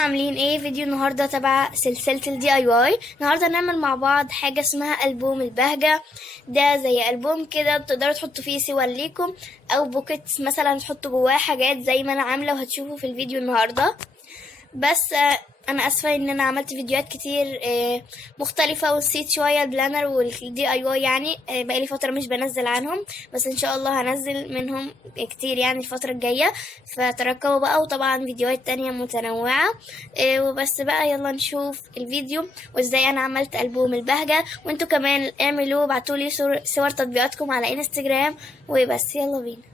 عاملين ايه؟ فيديو النهارده تبع سلسله الدي اي واي. النهارده هنعمل مع بعض حاجه اسمها البوم البهجه. ده زي البوم كده بتقدروا تحطوا فيه صور ليكم او بوكيتس مثلا تحطوا جواه حاجات زي ما انا عامله وهتشوفوا في الفيديو النهارده. بس انا اسفه ان انا عملت فيديوهات كتير مختلفه ونسيت شويه البلانر والدي اي واي، يعني بقالي فتره مش بنزل عنهم، بس ان شاء الله هنزل منهم كتير يعني الفتره الجايه. فتركبوا بقى، وطبعا فيديوهات تانية متنوعه. وبس بقى يلا نشوف الفيديو وازاي انا عملت البوم البهجه، وانتوا كمان اعملوا ابعتولي صور تطبيقاتكم على انستجرام. وبس يلا بينا.